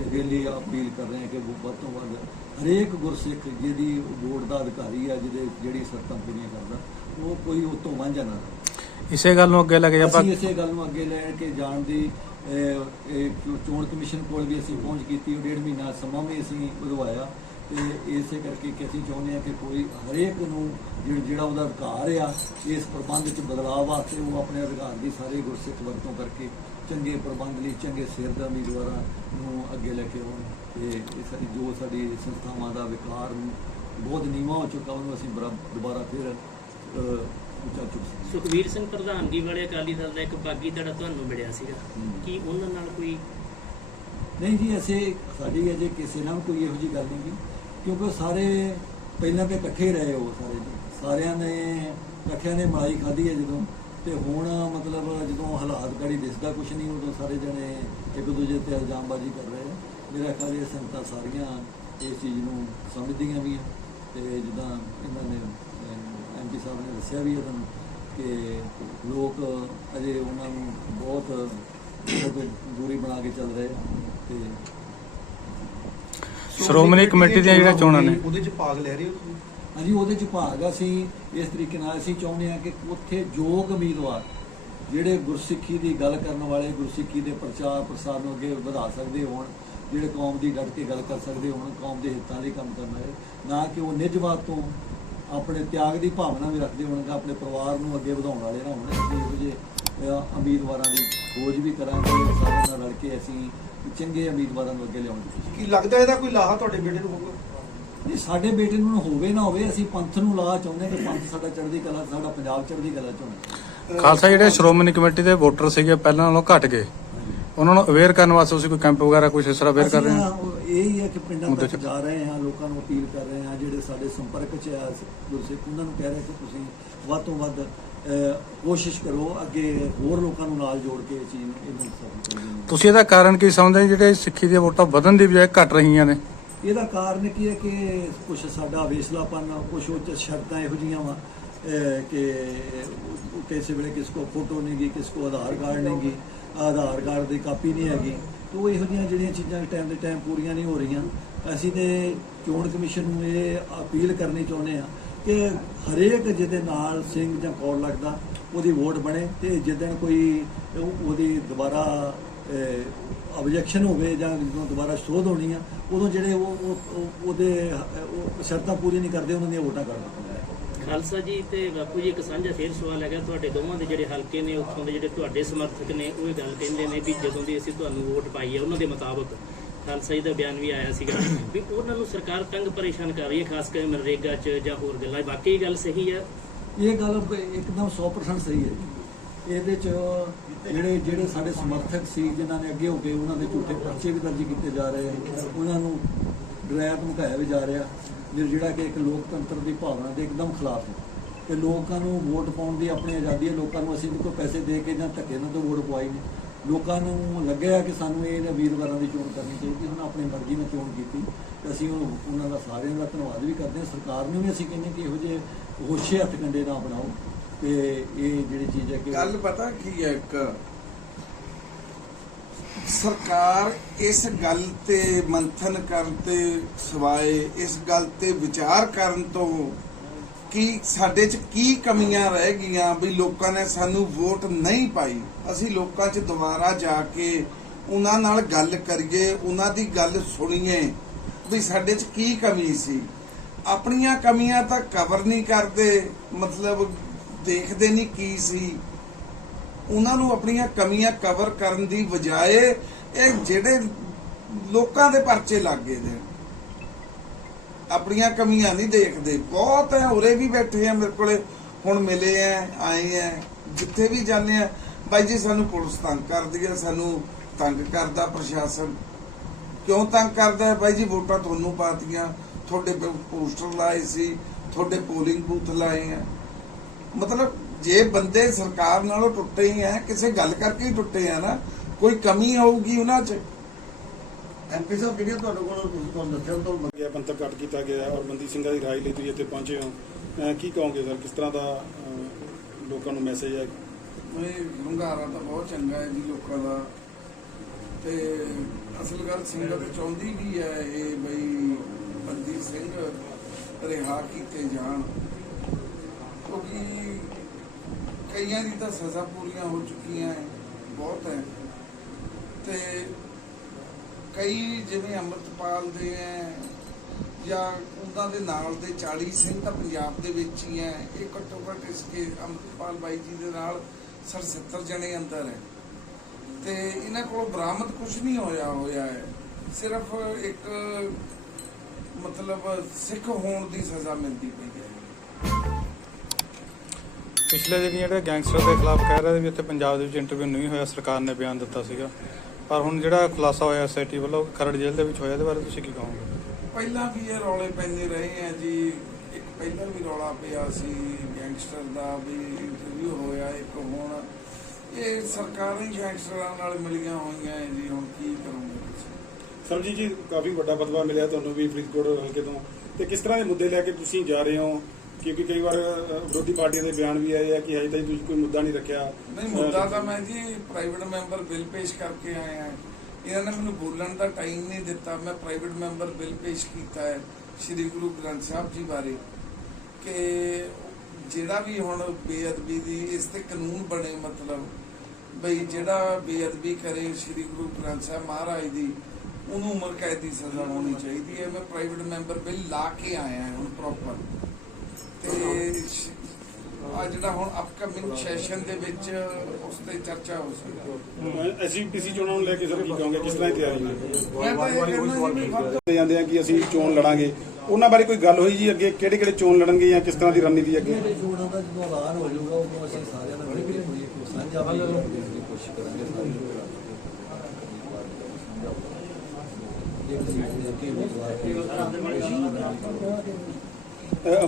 ਅੱਗੇ ਅਪੀਲ ਕਰ ਰਹੇ ਹਾਂ ਕਿ ਵੱਧ ਤੋਂ ਵੱਧ ਹਰੇਕ ਗੁਰਸਿੱਖ ਜਿਹਦੀ ਵੋਟ ਦਾ ਅਧਿਕਾਰੀ ਹੈ ਜਿਹਦੇ, ਜਿਹੜੀ ਸ਼ਰਤਾਂ ਪੂਰੀਆਂ ਕਰਦਾ, ਉਹ ਕੋਈ ਉਹ ਵਾਂਝਾ ਨਾ ਰਹੇ। ਇਸੇ ਗੱਲ ਨੂੰ ਅੱਗੇ ਲੈ ਕੇ ਆਪਾਂ ਅਸੀਂ ਇਸੇ ਗੱਲ ਨੂੰ ਅੱਗੇ ਲੈ ਕੇ ਜਾਣ ਦੀ ਅਹ, ਇਹ ਚੋ- ਚੋਣ ਕਮਿਸ਼ਨ ਕੋਲ ਵੀ ਅਸੀਂ ਪਹੁੰਚ ਕੀਤੀ ਉਹ ਡੇਢ ਮਹੀਨਾ ਸਮਾਂ ਵੀ ਅਸੀਂ ਵਧਵਾਇਆ ਤੇ ਇਸੇ ਕਰਕੇ ਕਿ ਅਸੀਂ ਚਾਹੁੰਦੇ ਹਾਂ ਕਿ ਕੋਈ ਹਰੇਕ ਨੂੰ ਜਿਹੜਾ ਜਿਹੜਾ ਉਹਦਾ ਅਧਿਕਾਰ ਆ ਇਸ ਪ੍ਰਬੰਧ 'ਚ ਬਦਲਾਅ ਵਾਸਤੇ ਉਹ ਆਪਣੇ ਅਧਿਕਾਰ ਦੀ ਸਾਰੇ ਗੁਰਸਿੱਖ ਵਰਤੋਂ ਕਰਕੇ ਚੰਗੇ ਪ੍ਰਬੰਧ ਲਈ ਚੰਗੇ ਸਿਰ ਦਾ ਦੁਆਰਾ ਨੂੰ ਅੱਗੇ ਲੈ ਕੇ ਆਉਣ। ਤੇ ਇਹ ਸਾਡੀ ਜੋ ਸਾਡੀ ਸੰਸਥਾਵਾਂ ਦਾ ਵਿਕਾਰ ਬਹੁਤ ਨੀਵਾਂ ਹੋ ਚੁੱਕਾ ਉਹਨੂੰ ਅਸੀਂ ਬਰਾ- ਦੁਬਾਰਾ ਫਿਰ ਅਹ, ਸੁਖਵੀਰ ਸਿੰਘ ਪ੍ਰਧਾਨਗੀ ਵਾਲੇ ਅਕਾਲੀ ਦਲ ਦਾ ਇੱਕ ਬਾਗੀ ਧੜਾ ਤੁਹਾਨੂੰ ਮਿਲਿਆ ਸੀਗਾ। ਕੀ ਉਹਨਾਂ ਨਾਲ ਕੋਈ ਨਹੀਂ ਜੀ, ਅਸੀਂ ਸਾਡੀ ਅਜੇ ਕਿਸੇ ਨਾਲ ਕੋਈ ਇਹੋ ਜਿਹੀ ਗੱਲ ਨਹੀਂ ਗੀ ਕਿਉਂਕਿ ਉਹ ਸਾਰੇ ਪਹਿਲਾਂ ਤੇ ਇਕੱਠੇ ਰਹੇ ਉਹ ਸਾਰੇ ਸਾਰਿਆਂ ਨੇ ਇਕੱਠਿਆਂ ਨੇ ਮਲਾਈ ਖਾਧੀ ਹੈ ਜਦੋਂ। ਤੇ ਹੁਣ ਮਤਲਬ ਜਦੋਂ ਹਾਲਾਤ ਗੜੀ ਦਿਸਦਾ ਕੁਝ ਨਹੀਂ, ਉਦੋਂ ਸਾਰੇ ਜਣੇ ਇੱਕ ਦੂਜੇ ਤੇ ਇਲਜ਼ਾਮਬਾਜ਼ੀ ਕਰ ਰਹੇ ਆ। ਮੇਰਾ ਖਿਆਲ ਇਹ ਸੰਗਤਾਂ ਸਾਰੀਆਂ ਇਸ ਚੀਜ਼ ਨੂੰ ਸਮਝਦੀਆਂ ਵੀ ਆ ਤੇ ਜਿੱਦਾਂ ਇਹਨਾਂ ਨੇ ਐਮਪੀ ਸਾਹਿਬ ਨੇ ਦੱਸਿਆ ਵੀ ਹੈ ਤੁਹਾਨੂੰ ਕਿ ਲੋਕ ਅਜੇ ਉਹਨਾਂ ਨੂੰ ਬਹੁਤ ਦੂਰੀ ਬਣਾ ਕੇ ਚੱਲ ਰਹੇ ਤੇ ਸ਼੍ਰੋਮਣੀ ਕਮੇਟੀ ਦੀਆਂ ਜਿਹੜੀਆਂ ਚੋਣਾਂ ਨੇ। ਉਹਦੇ 'ਚ ਭਾਗ ਲੈ ਰਹੇ ਹੋ ਤੁਸੀਂ? ਹਾਂਜੀ ਉਹਦੇ ਚ ਭਾਗ ਅਸੀਂ ਇਸ ਤਰੀਕੇ ਨਾਲ ਅਸੀਂ ਚਾਹੁੰਦੇ ਹਾਂ ਕਿ ਉੱਥੇ ਯੋਗ ਉਮੀਦਵਾਰ ਜਿਹੜੇ ਗੁਰਸਿੱਖੀ ਦੀ ਗੱਲ ਕਰਨ ਵਾਲੇ ਗੁਰਸਿੱਖੀ ਦੇ ਪ੍ਰਚਾਰ ਪ੍ਰਸਾਰ ਨੂੰ ਅੱਗੇ ਵਧਾ ਸਕਦੇ ਹੋਣ ਜਿਹੜੇ ਕੌਮ ਦੀ ਡਟ ਕੇ ਗੱਲ ਕਰ ਸਕਦੇ ਹੋਣ ਕੌਮ ਦੇ ਹਿੱਤਾਂ ਲਈ ਕੰਮ ਕਰਨ ਵਾਲੇ ਨਾ ਕਿ ਉਹ ਨਿਜਵਾਦ ਤੋਂ ਆਪਣੇ ਤਿਆਗ ਦੀ ਭਾਵਨਾ ਵੀ ਰੱਖਦੇ ਹੋਣਗੇ ਆਪਣੇ ਪਰਿਵਾਰ ਨੂੰ ਅੱਗੇ ਵਧਾਉਣ ਵਾਲੇ ਨਾ ਹੋਣ। ਅਸੀਂ ਇਹੋ ਜਿਹੇ ਉਮੀਦਵਾਰਾਂ ਦੀ ਖੋਜ ਵੀ ਕਰਾਂਗੇ ਸਾਰਿਆਂ ਨਾਲ ਰਲ ਕੇ ਅਸੀਂ ਚੰਗੇ ਉਮੀਦਵਾਰਾਂ ਨੂੰ ਅੱਗੇ ਲਿਆਉਣ ਦੀ ਕੋਸ਼ਿਸ਼ ਕੀ ਲੱਗਦਾ ਇਹਦਾ ਕੋਈ ਲਾਹਾ ਤੁਹਾਡੇ ਬੇਟੇ ਨੂੰ ਹੋਊਗਾ? ਇਹ ਸਾਡੇ ਬੇਟੇ ਨੂੰ ਹੋਵੇ ਨਾ ਹੋਵੇ ਅਸੀਂ ਪੰਥ ਨੂੰ ਲਾ ਚਾਹੁੰਦੇ ਹਾਂ ਕਿ ਪੰਥ ਸਾਡਾ ਚੜ੍ਹਦੀ ਕਲਾ ਸਾਡਾ ਪੰਜਾਬ ਚੜ੍ਹਦੀ ਕਲਾ ਚ ਹੋਣਾ ਖਾਲਸਾ ਜਿਹੜੇ ਸ਼੍ਰੋਮਣੀ ਕਮੇਟੀ ਦੇ ਵੋਟਰ ਸੀਗੇ ਪਹਿਲਾਂ ਨਾਲੋਂ ਘਟ ਗਏ। ਉਹਨਾਂ ਨੂੰ ਅਵੇਅਰ ਕਰਨ ਵਾਸਤੇ ਤੁਸੀਂ ਕੋਈ ਕੈਂਪ ਵਗੈਰਾ ਕੁਝ ਇਸ ਤਰ੍ਹਾਂ ਅਵੇਅਰ ਕਰ ਰਹੇ ਹੋ? ਉਹ ਇਹ ਹੀ ਹੈ ਕਿ ਪਿੰਡਾਂ ਤੱਕ ਚ- ਜਾ ਰਹੇ ਹਾਂ ਲੋਕਾਂ ਨੂੰ ਅਪੀਲ ਕਰ ਰਹੇ ਹਾਂ ਜਿਹੜੇ ਸਾਡੇ ਸੰਪਰਕ 'ਚ ਆ ਗੁਰਸਿੱਖ ਉਹਨਾਂ ਨੂੰ ਕਹਿ ਰਹੇ ਕਿ ਤੁਸੀਂ ਵੱਧ ਤੋਂ ਵੱਧ ਅਹ, ਕੋਸ਼ਿਸ਼ ਕਰੋ ਅੱਗੇ ਹੋਰ ਲੋਕਾਂ ਨੂੰ ਨਾਲ ਜੋੜ ਕੇ ਇਹ ਚੀਜ਼ ਨੂੰ ਇਹਨੂੰ ਸਫਲ ਕਰੀਏ ਤੁਸੀਂ ਇਹਦਾ ਕਾਰਨ ਕੀ ਸਮਝਦੇ ਹੋ? ਜਿਹੜੇ ਸਿੱਖੀ ਦੀਆਂ ਵੋਟਾਂ ਵਧਣ ਦੀ ਬਜਾਏ ਘਟ ਰਹੀਆਂ ਨੇ। ਇਹਦਾ ਕਾਰਨ ਕੀ ਹੈ ਕਿ ਕੁਝ ਸਾਡਾ ਵੇਸਲਾਪਨ ਕੁਝ ਉੱਚ ਸ਼ਰਤਾਂ ਇਹੋ ਜੀਆਂ ਵਾ ਕਿ ਉਹ ਕਿਸੇ ਵੇਲੇ ਕਿਸ ਕੋ ਫੋਟੋ ਨਹੀਂ ਗਈ ਕਿਸ ਕੋ ਆਧਾਰ ਕਾਰਡ ਨਹੀਂ ਗਈ। ਆਧਾਰ ਕਾਰਡ ਦੀ ਕਾਪੀ ਨਹੀਂ ਹੈਗੀ। ਤੋ ਉਹ ਇਹੋ ਜਿਹੀਆਂ ਜਿਹੜੀਆਂ ਚੀਜ਼ਾਂ ਟਾਈਮ ਦੇ ਟਾਈਮ ਪੂਰੀਆਂ ਨਹੀਂ ਹੋ ਰਹੀਆਂ। ਅਸੀਂ ਤੇ ਚੋਣ ਕਮਿਸ਼ਨ ਨੂੰ ਇਹ ਅਪੀਲ ਕਰਨੀ ਚਾਹੁੰਦੇ ਆ ਕਿ ਹਰੇਕ ਜਿਹਦੇ ਨਾਲ ਸਿੰਘ ਜਾਂ ਕੌਰ ਲੱਗਦਾ, ਉਹਦੀ ਵੋਟ ਬਣੇ ਤੇ ਜਿੱਦਣ ਕੋਈ ਉਹਦੀ ਦੁਬਾਰਾ ਆਬਜੈਕਸ਼ਨ ਹੋਵੇ ਜਾਂ ਜਦੋਂ ਦੁਬਾਰਾ ਸ਼ੋਧ ਹੋਣੀ ਆ, ਉਦੋਂ ਜਿਹੜੇ ਉਹ ਉਹਦੇ ਉਹ ਸ਼ਰਤਾਂ ਪੂਰੀਆਂ ਨਹੀਂ ਕਰਦੇ, ਉਹਨਾਂ ਦੀਆਂ ਵੋਟਾਂ ਕਰ ਦਿੱਤੀਆਂ ਖਾਲਸਾ ਜੀ ਤੇ ਬਾਪੂ ਜੀ, ਇੱਕ ਸਾਂਝਾ ਫੇਰ ਸਵਾਲ ਹੈਗਾ, ਤੁਹਾਡੇ ਦੋਵਾਂ ਦੇ ਜਿਹੜੇ ਹਲਕੇ ਨੇ, ਉੱਥੋਂ ਦੇ ਜਿਹੜੇ ਤੁਹਾਡੇ ਸਮਰਥਕ ਨੇ, ਉਹ ਇਹ ਗੱਲ ਕਹਿੰਦੇ ਨੇ ਵੀ ਜਦੋਂ ਦੀ ਅਸੀਂ ਤੁਹਾਨੂੰ ਵੋਟ ਪਾਈ ਹੈ, ਉਹਨਾਂ ਦੇ ਮੁਤਾਬਕ ਖਾਲਸਾ ਜੀ ਦਾ ਬਿਆਨ ਵੀ ਆਇਆ ਸੀਗਾ ਵੀ ਉਹਨਾਂ ਨੂੰ ਸਰਕਾਰ ਤੰਗ ਪਰੇਸ਼ਾਨ ਕਰ ਰਹੀ ਹੈ, ਖਾਸ ਕਰਕੇ ਮਨਰੇਗਾ 'ਚ ਜਾਂ ਹੋਰ ਗੱਲਾਂ। ਵਾਕਈ ਇਹ ਗੱਲ ਸਹੀ ਹੈ? ਇਹ ਗੱਲ ਇੱਕਦਮ 100% ਸਹੀ ਹੈ ਇਹਦੇ ਚ ਜਿਹੜੇ ਜਿਹੜੇ ਸਾਡੇ ਸਮਰਥਕ ਸੀ, ਜਿਨ੍ਹਾਂ ਨੇ ਅੱਗੇ ਹੋ ਕੇ ਉਹਨਾਂ ਦੇ ਝੂਠੇ ਪਰਚੇ ਵੀ ਦਰਜ ਕੀਤੇ ਜਾ ਰਹੇ ਉਹਨਾਂ ਨੂੰ ਡਰਾਇਆ, ਧਮਕਾਇਆ ਵੀ ਜਾ ਰਿਹਾ ਜਿਹੜਾ ਕਿ ਇੱਕ ਲੋਕਤੰਤਰ ਦੀ ਭਾਵਨਾ ਦੇ ਇੱਕਦਮ ਖਿਲਾਫ ਹੈ। ਤੇ ਲੋਕਾਂ ਨੂੰ ਵੋਟ ਪਾਉਣ ਦੀ ਆਪਣੀ ਆਜ਼ਾਦੀ ਹੈ। ਲੋਕਾਂ ਨੂੰ ਅਸੀਂ ਕੋਈ ਪੈਸੇ ਦੇ ਕੇ ਜਾਂ ਧੱਕੇ ਨਾਲ ਤਾਂ ਵੋਟ ਪਵਾਈ ਨਹੀਂ। ਲੋਕਾਂ ਨੂੰ ਲੱਗਿਆ ਕਿ ਸਾਨੂੰ ਇਹ ਉਮੀਦਵਾਰਾਂ ਦੀ ਚੋਣ ਕਰਨੀ ਚਾਹੀਦੀ ਹੁਣ ਆਪਣੀ ਮਰਜ਼ੀ ਨਾਲ ਚੋਣ ਕੀਤੀ। ਤੇ ਅਸੀਂ ਉਹ- ਉਹਨਾਂ ਦਾ ਸਾਰਿਆਂ ਦਾ ਧੰਨਵਾਦ ਵੀ ਕਰਦੇ ਹਾਂ। ਸਰਕਾਰ ਨੂੰ ਵੀ ਅਸੀਂ ਕਹਿੰਦੇ ਕਿ ਇਹੋ ਜਿਹੇ ਹੋਸ਼ੇ ਹੱਥ ਕੰਡੇ ਨਾ ਬਣਾਓ। ਤੇ ਇਹ ਜਿਹੜੀ ਚੀਜ਼ ਹੈ ਕਿ ਗੱਲ ਪਤਾ ਕੀ ਹੈ ਇੱਕ ਸਰਕਾਰ ਇਸ ਗੱਲ ਤੇ ਮੰਥਨ ਕਰਨ ਤੇ ਸਿਵਾਏ, ਇਸ ਗੱਲ ਤੇ ਵਿਚਾਰ ਕਰਨ ਤੋਂ ਕਿ ਸਾਡੇ 'ਚ ਕੀ ਕਮੀਆਂ ਰਹਿ ਗਈਆਂ ਵੀ ਲੋਕਾਂ ਨੇ ਸਾਨੂੰ ਵੋਟ ਨਹੀਂ ਪਾਈ? ਅਸੀਂ ਲੋਕਾਂ 'ਚ ਦੁਬਾਰਾ ਜਾ ਕੇ ਉਹਨਾਂ ਨਾਲ ਗੱਲ ਕਰੀਏ, ਉਹਨਾਂ ਦੀ ਗੱਲ ਸੁਣੀਏ ਵੀ ਸਾਡੇ 'ਚ ਕੀ ਕਮੀ ਸੀ? ਆਪਣੀਆਂ ਕਮੀਆਂ ਤਾਂ ਕਵਰ ਨਹੀਂ ਕਰਦੇ, ਮਤਲਬ ਦੇਖਦੇ ਨਹੀਂ ਕੀ ਸੀ। ਉਹਨਾਂ ਨੂੰ ਆਪਣੀਆਂ ਕਮੀਆਂ ਕਵਰ ਕਰਨ ਦੀ ਬਜਾਏ ਇਹ ਜਿਹੜੇ ਲੋਕਾਂ ਦੇ ਪਰਚੇ ਲੱਗੇ ਨੇ। ਆਪਣੀਆਂ ਕਮੀਆਂ ਨਹੀਂ ਦੇਖਦੇ। ਬਹੁਤ ਹੈ, ਉਰੇ ਵੀ ਬੈਠੇ ਆ ਮੇਰੇ ਕੋਲੇ। ਹੁਣ ਮਿਲੇ ਆ ਆਏ ਐ, ਜਿੱਥੇ ਵੀ ਜਾਂਦੇ ਆ। ਬਾਈ ਜੀ, ਸਾਨੂੰ ਪੁਲਿਸ ਤੰਗ ਕਰਦੀ ਆ ਸਾਨੂੰ ਤੰਗ ਕਰਦਾ ਪ੍ਰਸ਼ਾਸਨ। ਕਿਉਂ ਤੰਗ ਕਰਦਾ ਹੈ ਬਾਈ ਜੀ, ਵੋਟਾਂ ਤੁਹਾਨੂੰ ਪਾਤੀਆਂ। ਤੁਹਾਡੇ ਪੋਸਟਰ ਲਾਏ ਸੀ, ਤੁਹਾਡੇ ਪੋਲਿੰਗ ਬੂਥ ਲਾਏ ਆ। ਮਤਲਬ ਜੇ ਬੰਦੇ ਸਰਕਾਰ ਨਾਲੋਂ ਟੁੱਟੇ ਹੀ ਆ ਕਿਸੇ ਗੱਲ ਕਰਕੇ ਹੀ ਟੁੱਟੇ ਆ ਨਾ ਕੋਈ ਕਮੀ ਹੋਊਗੀ ਉਹਨਾਂ 'ਚ। ਐਮਪੀ ਸਾਹਿਬ ਜਿਹੜੀਆਂ ਤੁਹਾਡੇ ਕੋਲ ਤੁਸੀਂ ਤੁਹਾਨੂੰ ਦੱਸਿਆ ਤੋਂ ਗਿਆ ਪੰਥਕ ਕੱਟ ਕੀਤਾ ਗਿਆ ਔਰ ਬੰਦੀ ਸਿੰਘਾਂ ਦੀ ਰਾਈ ਲਈ ਤੁਸੀਂ ਇੱਥੇ ਪਹੁੰਚੇ ਹੋ। ਕੀ ਕਹੋਗੇ ਸਰ ਕਿਸ ਤਰ੍ਹਾਂ ਦਾ ਲੋਕਾਂ ਨੂੰ ਮੈਸੇਜ ਹੈ? ਇਹ ਹੁੰਗਾਰਾ ਤਾਂ ਬਹੁਤ ਚੰਗਾ ਹੈ ਜੀ ਲੋਕਾਂ ਦਾ। ਤੇ ਅਸਲ ਗੱਲ ਸੰਗਤ ਚਾਹੁੰਦੀ ਵੀ ਹੈ ਇਹ ਬਈ ਬੰਦੀ ਸਿੰਘ ਰਿਹਾ ਕੀਤੇ ਜਾਣ। ਕਿਉਂਕਿ ਕਈਆਂ ਦੀ ਤਾਂ ਸਜ਼ਾ ਪੂਰੀਆਂ ਹੋ ਚੁੱਕੀਆਂ ਹੈ, ਬਹੁਤ ਹੈ। ਤੇ ਕਈ ਜਿਵੇਂ ਅੰਮ੍ਰਿਤਪਾਲ ਦੇ ਹੈ ਜਾਂ ਉਹਨਾਂ ਦੇ ਨਾਲ ਦੇ 40 ਸਿੰਘ ਤਾਂ ਪੰਜਾਬ ਦੇ ਵਿੱਚ ਹੀ ਹੈ। ਇਹ ਘੱਟੋ ਘੱਟ ਇਸ ਕੇ ਅੰਮ੍ਰਿਤਪਾਲ ਬਾਈ ਜੀ ਦੇ ਨਾਲ ਸਰ 70 ਜਣੇ ਅੰਦਰ ਹੈ। ਤੇ ਇਹਨਾਂ ਕੋਲ ਬਰਾਮਦ ਕੁਝ ਨਹੀਂ ਹੋਇਆ ਹੋਇਆ ਹੈ। ਸਿਰਫ ਇੱਕ ਮਤਲਬ ਸਿੱਖ ਹੋਣ ਦੀ ਸਜ਼ਾ ਮਿਲਦੀ ਪਈ ਹੈ। ਪਿਛਲੇ ਦਿਨ ਜਿਹੜੇ ਗੈਂਗਸਟਰ ਦੇ ਖਿਲਾਫ ਕਹਿ ਰਹੇ ਸੀ ਵੀ ਇੱਥੇ ਪੰਜਾਬ ਦੇ ਵਿੱਚ ਇੰਟਰਵਿਊ ਨਹੀਂ ਹੋਇਆ ਸਰਕਾਰ ਨੇ ਬਿਆਨ ਦਿੱਤਾ ਸੀਗਾ। ਪਰ ਹੁਣ ਜਿਹੜਾ ਖੁਲਾਸਾ ਹੋਇਆ ਐਸਆਈਟੀ ਵੱਲੋਂ ਖਰੜ ਜੇਲ੍ਹ ਦੇ ਵਿੱਚ ਹੋਇਆ ਇਹਦੇ ਬਾਰੇ ਤੁਸੀਂ ਕੀ ਕਹੋਗੇ? ਪਹਿਲਾਂ ਵੀ ਇਹ ਰੌਲੇ ਪੈਂਦੇ ਰਹੇ ਆ ਜੀ। ਇੱਕ ਪਹਿਲਾਂ ਵੀ ਰੌਲਾ ਪਿਆ ਸੀ ਗੈਂਗਸਟਰ ਦਾ ਵੀ ਇੰਟਰਵਿਊ ਹੋਇਆ ਇੱਕ ਹੁਣ ਇਹ ਸਰਕਾਰੀ ਗੈਂਗਸਟਰਾਂ ਨਾਲ ਮਿਲੀਆਂ ਹੋਈਆਂ ਹੈ ਜੀ ਹੁਣ ਕੀ ਕਰੋਗੇ ਤੁਸੀਂ? ਸਰਜੀ ਜੀ ਕਾਫੀ ਵੱਡਾ ਪਦਵਾ ਮਿਲਿਆ ਤੁਹਾਨੂੰ ਵੀ ਫਰੀਦਕੋਟ ਹਲਕੇ ਤੋਂ। ਤੇ ਕਿਸ ਤਰ੍ਹਾਂ ਦੇ ਮੁੱਦੇ ਲੈ ਕੇ ਤੁਸੀਂ ਜਾ ਰਹੇ ਹੋ? ਕਿਉਂਕਿ ਕਈ ਵਾਰ ਵਿਰੋਧੀ ਪਾਰਟੀਆਂ ਦੇ ਬਿਆਨ ਵੀ ਆਏ ਆ ਕਿ ਹਜੇ ਤਾਈਂ ਤੁਸੀਂ ਕੋਈ ਮੁੱਦਾ ਨਹੀਂ ਰੱਖਿਆ। ਨਹੀਂ ਮੁੱਦਾ ਤਾਂ ਮੈਂ ਜੀ ਪ੍ਰਾਈਵੇਟ ਮੈਂਬਰ ਬਿੱਲ ਪੇਸ਼ ਕਰਕੇ ਆਇਆ ਹਾਂ। ਇਹਨਾਂ ਨੇ ਮੈਨੂੰ ਬੋਲਣ ਦਾ ਟਾਈਮ ਨਹੀਂ ਦਿੱਤਾ। ਮੈਂ ਪ੍ਰਾਈਵੇਟ ਮੈਂਬਰ ਬਿੱਲ ਪੇਸ਼ ਕੀਤਾ ਹੈ ਸ੍ਰੀ ਗੁਰੂ ਗ੍ਰੰਥ ਸਾਹਿਬ ਜੀ ਬਾਰੇ ਕਿ ਜਿਹੜਾ ਵੀ ਹੁਣ ਬੇਅਦਬੀ ਦੀ ਇਸ ਤੇ ਕਾਨੂੰਨ ਬਣੇ ਮਤਲਬ ਬਈ ਜਿਹੜਾ ਬੇਅਦਬੀ ਕਰੇ ਸ੍ਰੀ ਗੁਰੂ ਗ੍ਰੰਥ ਸਾਹਿਬ ਮਹਾਰਾਜ ਦੀ ਉਹਨੂੰ ਉਮਰ ਕੈਦ ਦੀ ਸਜ਼ਾ ਹੋਣੀ ਚਾਹੀਦੀ ਹੈ। ਮੈਂ ਪ੍ਰਾਈਵੇਟ ਮੈਂਬਰ ਬਿੱਲ ਲਾ ਕੇ ਆਇਆ ਹਾਂ ਹੁਣ ਪ੍ਰੋਪਰ ਤੇ ਆ ਜਿਹੜਾ ਹੁਣ ਅਪਕਮਿੰਗ ਸੈਸ਼ਨ ਦੇ ਵਿੱਚ ਉਸ ਤੇ ਚਰਚਾ ਹੋ ਸਕਦੀ ਐਸਜੀਪੀਸੀ ਚੋਣਾਂ ਨੂੰ ਲੈ ਕੇ ਸਰ ਕੀ ਕਹੋਗੇ? ਕਿਸ ਤਰ੍ਹਾਂ ਦੀ ਤਿਆਰੀ ਹੈ? ਤਾਂ ਜਾਂਦੇ ਆ ਕਿ ਅਸੀਂ ਚੋਣ ਲੜਾਂਗੇ। ਉਹਨਾਂ ਬਾਰੇ ਕੋਈ ਗੱਲ ਹੋਈ ਜੀ ਅੱਗੇ? ਕਿਹੜੇ ਕਿਹੜੇ ਚੋਣ ਲੜਨਗੇ ਜਾਂ ਕਿਸ ਤਰ੍ਹਾਂ ਦੀ ਰਣਨੀਤੀ ਅੱਗੇ? ਚੋਣਾਂ ਦਾ ਜਦੋਂ ਐਲਾਨ ਹੋ ਜਾਊਗਾ ਉਦੋਂ ਅਸੀਂ ਸਾਰਿਆਂ ਨਾਲ ਮਿਲ ਕੇ ਸਾਂਝਾ ਦੀ ਕੋਸ਼ਿਸ਼ ਕਰਾਂਗੇ ਸਾਰੇ ਜੇ ਕਿਸੇ ਨੇ ਕਿ ਉਮੀਦਵਾਰ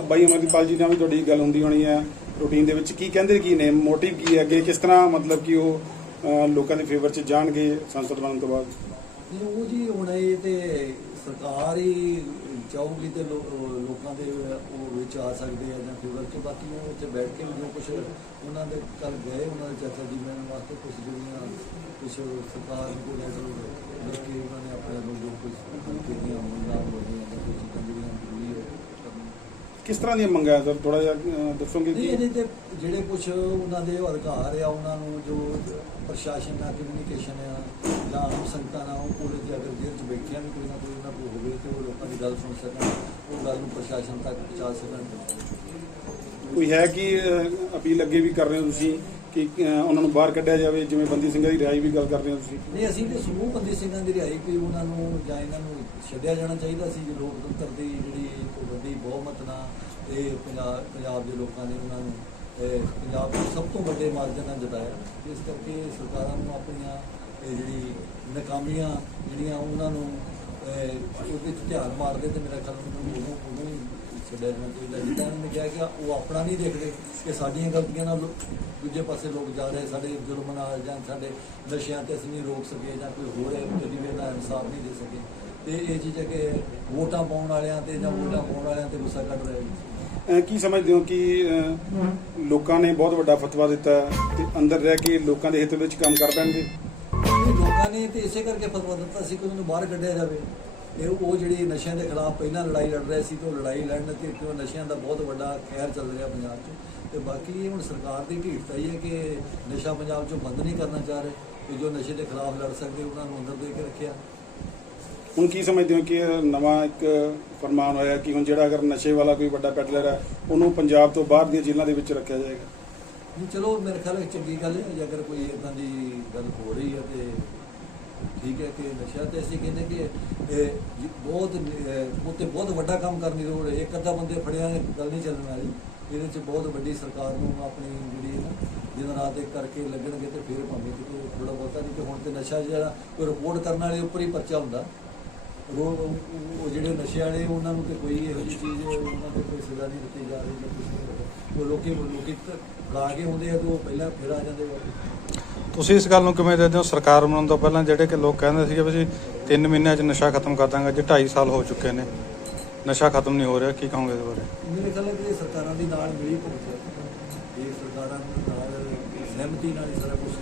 ਬਾਈ ਅਮਰਦੀਪਾਲ ਜੀ ਨਾਲ ਵੀ ਤੁਹਾਡੀ ਗੱਲ ਹੁੰਦੀ ਹੋਣੀ ਹੈ ਰੂਟੀਨ ਦੇ ਵਿੱਚ। ਕੀ ਕਹਿੰਦੇ ਕੀ ਨੇ? ਮੋਟਿਵ ਕੀ ਹੈ ਅੱਗੇ? ਕਿਸ ਤਰ੍ਹਾਂ ਮਤਲਬ ਕਿ ਉਹ ਲੋਕਾਂ ਦੇ ਫੇਵਰ 'ਚ ਜਾਣਗੇ ਸੰਸਦ ਬਣਨ ਤੋਂ ਬਾਅਦ? ਨਹੀਂ, ਉਹ ਜੀ ਹੁਣ ਇਹ ਤੇ ਸਰਕਾਰ ਹੀ ਚਾਹੂਗੀ ਤੇ ਲੋਕਾਂ ਦੇ ਉਹ ਵਿੱਚ ਆ ਸਕਦੇ ਆ ਜਾਂ ਫੇਵਰ ਚ। ਬਾਕੀ ਉਹ ਉੱਥੇ ਬੈਠ ਕੇ ਜੋ ਕੁਝ ਉਹਨਾਂ ਦੇ ਕੱਲ ਗਏ, ਉਹਨਾਂ ਦੇ ਚਾਚਾ ਜੀ ਮੈਨ ਵਾਸਤੇ ਕੁਝ ਜਿਹੜੀਆਂ ਕੁਝ ਸਰਕਾਰ ਨੂੰ ਲੈ ਲਿਖ ਕੇ ਉਹਨਾਂ ਨੇ ਆਪਣੇ ਵੱਲੋਂ ਜੋ ਕੁਝ ਕੀਤੀਆਂ ਮੰਗਾਂ ਹੋਈਆਂ ਜਾਂ ਕੁਝ ਚੀਜ਼ਾਂ ਜਿਹੜੀਆਂ ਜ਼ਰੂਰੀ ਹੈ ਕਰਨੀਆਂ ਕਿਸ ਤਰ੍ਹਾਂ ਦੀਆਂ ਮੰਗਾਂ ਸਰ ਥੋੜਾ ਜਿਹਾ ਅਹ, ਦੱਸੋਗੇ ਨਹੀਂ ਕਿ ਇਹਦੇ ਤੇ ਜਿਹੜੇ ਕੁਝ ਉਹਨਾਂ ਦੇ ਅਧਿਕਾਰ ਆ ਉਹਨਾਂ ਨੂੰ ਜੋ ਪ੍ਰਸ਼ਾਸਨ ਨਾਲ ਕਮਿਊਨੀਕੇਸ਼ਨ ਆ ਜਾਂ ਆਮ ਸੰਗਤਾਂ ਨਾਲ ਉਹ ਕੋਲੇ ਜੇ ਅਗਰ ਜੇਲ੍ਹ 'ਚ ਬੈਠਿਆਂ ਵੀ ਕੋਈ ਨਾ ਕੋਈ ਉਹਨਾਂ ਕੋਲ ਹੋਵੇ ਤੇ ਉਹ ਲੋਕਾਂ ਦੀ ਗੱਲ ਸੁਣ ਸਕਣ ਉਹ ਗੱਲ ਨੂੰ ਪ੍ਰਸ਼ਾਸਨ ਤੱਕ ਪਹੁੰਚਾ ਸਕਣ। ਕੋਈ ਹੈ ਕਿ ਅਪੀਲ ਅੱਗੇ ਵੀ ਕਰ ਰਹੇ ਹੋ ਤੁਸੀਂ? ਕਿ ਉਹਨਾਂ ਨੂੰ ਬਾਹਰ ਕੱਢਿਆ ਜਾਵੇ, ਜਿਵੇਂ ਬੰਦੀ ਸਿੰਘਾਂ ਦੀ ਰਿਹਾਈ ਵੀ ਗੱਲ ਕਰ ਰਹੇ ਹੋ ਤੁਸੀਂ? ਨਹੀਂ, ਅਸੀਂ ਤੇ ਸਮੂਹ ਬੰਦੀ ਸਿੰਘਾਂ ਦੀ ਰਿਹਾਈ ਵੀ ਉਹਨਾਂ ਨੂੰ ਜਾਂ ਇਹਨਾਂ ਨੂੰ ਛੱਡਿਆ ਜਾਣਾ ਚਾਹੀਦਾ ਸੀ ਲੋਕਤੰਤਰ ਦੀ ਜਿਹੜੀ ਵੱਡੀ ਬਹੁਮਤ ਨਾਲ ਇਹ ਪੰਜਾਬ ਪੰਜਾਬ ਦੇ ਲੋਕਾਂ ਨੇ ਉਹਨਾਂ ਨੂੰ ਪੰਜਾਬ ਦੇ ਸਭ ਤੋਂ ਵੱਡੇ ਮਾਰਜਨ ਨਾਲ ਜਿਤਾਇਆ। ਇਸ ਕਰਕੇ ਸਰਕਾਰਾਂ ਨੂੰ ਆਪਣੀਆਂ ਇਹ ਜਿਹੜੀ ਨਾਕਾਮੀਆਂ ਜਿਹੜੀਆਂ ਉਹਨਾਂ ਨੂੰ ਉਹਦੇ 'ਚ ਧਿਆਨ ਮਾਰਦੇ ਤੇ ਮੇਰਾ ਖਿਆਲ ਉਹਨਾਂ ਨੂੰ ਉਦੋਂ ਜਿੱਦਾਂ ਕਿਹਾ ਕਿ ਉਹ ਆਪਣਾ ਨਹੀਂ ਦੇਖਦੇ ਕਿ ਸਾਡੀਆਂ ਗਲਤੀਆਂ ਨਾਲ ਦੂਜੇ ਪਾਸੇ ਲੋਕ ਜਾ ਰਹੇ ਸਾਡੇ ਜ਼ੁਲਮ ਨਾਲ ਜਾਂ ਸਾਡੇ ਨਸ਼ਿਆਂ ਤੇ ਅਸੀਂ ਨਹੀਂ ਰੋਕ ਸਕੇ ਜਾਂ ਕੋਈ ਹੋਰ ਜਿਵੇਂ ਦਾ ਇਨਸਾਫ ਨਹੀਂ ਦੇ ਸਕੇ ਤੇ ਇਹ ਚੀਜ਼ ਹੈ ਕਿ ਵੋਟਾਂ ਪਾਉਣ ਵਾਲਿਆਂ ਤੇ ਜਾਂ ਵੋਟਾਂ ਪਾਉਣ ਵਾਲਿਆਂ ਤੇ ਗੁੱਸਾ ਕੱਢ ਰਹੇ। ਨੇ ਕੀ ਸਮਝਦੇ ਹੋ ਕਿ ਲੋਕਾਂ ਨੇ ਬਹੁਤ ਵੱਡਾ ਫਤਵਾ ਦਿੱਤਾ ਤੇ ਅੰਦਰ ਰਹਿ ਕੇ ਲੋਕਾਂ ਦੇ ਹਿੱਤ ਵਿੱਚ ਕੰਮ ਕਰ ਪੈਣਗੇ? ਲੋਕਾਂ ਨੇ ਤੇ ਇਸੇ ਕਰਕੇ ਫਤਵਾ ਦਿੱਤਾ ਸੀ ਕਿ ਉਹਨੂੰ ਬਾਹਰ ਕੱਢਿਆ ਜਾਵੇ। ਇਹ ਉਹ ਜਿਹੜੀ ਨਸ਼ਿਆਂ ਦੇ ਖਿਲਾਫ ਪਹਿਲਾਂ ਲੜਾਈ ਲੜ ਰਹੇ ਸੀ ਤੇ ਉਹ ਲੜਾਈ ਲੜਨ ਤੇ ਕਿਉਂ ਨਸ਼ਿਆਂ ਦਾ ਬਹੁਤ ਵੱਡਾ ਖੈਰ ਚੱਲ ਰਿਹਾ ਪੰਜਾਬ 'ਚ। ਤੇ ਬਾਕੀ ਇਹ ਹੁਣ ਸਰਕਾਰ ਦੀ ਢੀਠਤਾ ਹੀ ਹੈ ਕਿ ਨਸ਼ਾ ਪੰਜਾਬ 'ਚੋਂ ਬੰਦ ਨਹੀਂ ਕਰਨਾ ਚਾਹ ਰਹੇ ਕਿ ਜੋ ਨਸ਼ੇ ਦੇ ਖਿਲਾਫ ਲੜ ਸਕਦੇ ਉਹਨਾਂ ਨੂੰ ਅੰਦਰ ਦੇ ਕੇ ਰੱਖਿਆ। ਹੁਣ ਕੀ ਸਮਝਦੇ ਹੋ ਕਿ ਇਹ ਨਵਾਂ ਇੱਕ ਫਰਮਾਨ ਹੋਇਆ ਕਿ ਹੁਣ ਜਿਹੜਾ ਅਗਰ ਨਸ਼ੇ ਵਾਲਾ ਕੋਈ ਵੱਡਾ ਪੈਡਲਰ ਹੈ ਉਹਨੂੰ ਪੰਜਾਬ ਤੋਂ ਬਾਹਰ ਦੀਆਂ ਜੇਲ੍ਹਾਂ ਦੇ ਵਿੱਚ ਰੱਖਿਆ ਜਾਏਗਾ? ਚਲੋ ਮੇਰੇ ਖਿਆਲ ਵਿੱਚ ਚੰਗੀ ਗੱਲ ਹੈ ਜੇ ਅਗਰ ਕੋਈ ਇਦਾਂ ਦੀ ਗੱਲ ਹੋ ਰਹੀ ਹੈ ਤੇ ਠੀਕ ਹੈ ਕਿ ਨਸ਼ਾ ਤੇ ਅਸੀਂ ਕਹਿੰਦੇ ਕਿ ਬਹੁਤ ਅਹ, ਬਹੁਤ ਵੱਡਾ ਕੰਮ ਕਰਨੀ ਲੋੜ ਹੈ। ਇੱਕ ਅੱਧਾ ਬੰਦੇ ਫੜਿਆ ਗੱਲ ਨਹੀਂ ਚੱਲਣ ਵਾਲੀ। ਇਹਦੇ ਚ ਬਹੁਤ ਵੱਡੀ ਸਰਕਾਰ ਨੂੰ ਆਪਣੀ ਜਿਹੜੀ ਹੈ ਨਾ ਦਿਨ ਰਾਤ ਇੱਕ ਕਰਕੇ ਲੱਗਣਗੇ ਤੇ ਫਿਰ ਭਾਵੇਂ ਕਿਤੇ ਥੋੜਾ ਬਹੁਤਾ ਨਹੀਂ ਕਿ ਹੁਣ ਤੇ ਨਸ਼ਾ ਜਿਹੜਾ ਕੋਈ ਰਿਪੋਰਟ ਕਰਨ ਵਾਲੇ ਉੱਪਰ ਹੀ ਪਰਚਾ ਹੁੰਦਾ। ਉਹ ਉਹ- ਜਿਹੜੇ ਨਸ਼ੇ ਵਾਲੇ ਉਹਨਾਂ ਨੂੰ ਤੇ ਕੋਈ ਇਹੋ ਜਿਹੀ ਚੀਜ਼ ਉਹਨਾਂ ਤੇ ਕੋਈ ਸਜ਼ਾ ਨਹੀਂ ਦਿੱਤੀ ਜਾ ਰਹੀ ਜਾਂ ਕੁਝ ਨਹੀਂ ਉਹ ਲੋਕੀ ਲੋਕੀ ਫੜਾ ਕੇ ਆਉਂਦੇ ਆ ਤੇ ਉਹ ਪਹਿਲਾਂ ਫਿਰ ਆ ਜਾਂਦੇ ਆ। ਤੁਸੀਂ ਇਸ ਗੱਲ ਨੂੰ ਕਿਵੇਂ ਦੇਖਦੇ ਹੋ? ਸਰਕਾਰ ਬਣਾਉਣ ਤੋਂ ਪਹਿਲਾਂ ਜਿਹੜੇ ਕਿ ਲੋਕ ਕਹਿੰਦੇ ਸੀਗੇ ਵੀ ਅਸੀਂ 3 ਮਹੀਨਿਆਂ 'ਚ ਨਸ਼ਾ ਖਤਮ ਕਰ ਦਾਂਗੇ ਜੇ 2.5 ਸਾਲ ਹੋ ਚੁੱਕੇ ਨੇ। ਨਸ਼ਾ ਖਤਮ ਨਹੀਂ ਹੋ ਰਿਹਾ, ਕੀ ਕਹੋਗੇ ਇਸ ਬਾਰੇ? ਮੇਰੇ ਖਿਆਲ ਹੈ ਇਹ ਸਰਕਾਰਾਂ ਦੀ ਨਾਲ ਮਿਲੀ ਭੁਗਤ। ਇਹ ਸਰਕਾਰਾਂ ਨਾਲ ਸਹਿਮਤੀ ਨਾਲ ਸਾਰਾ ਕੁਝ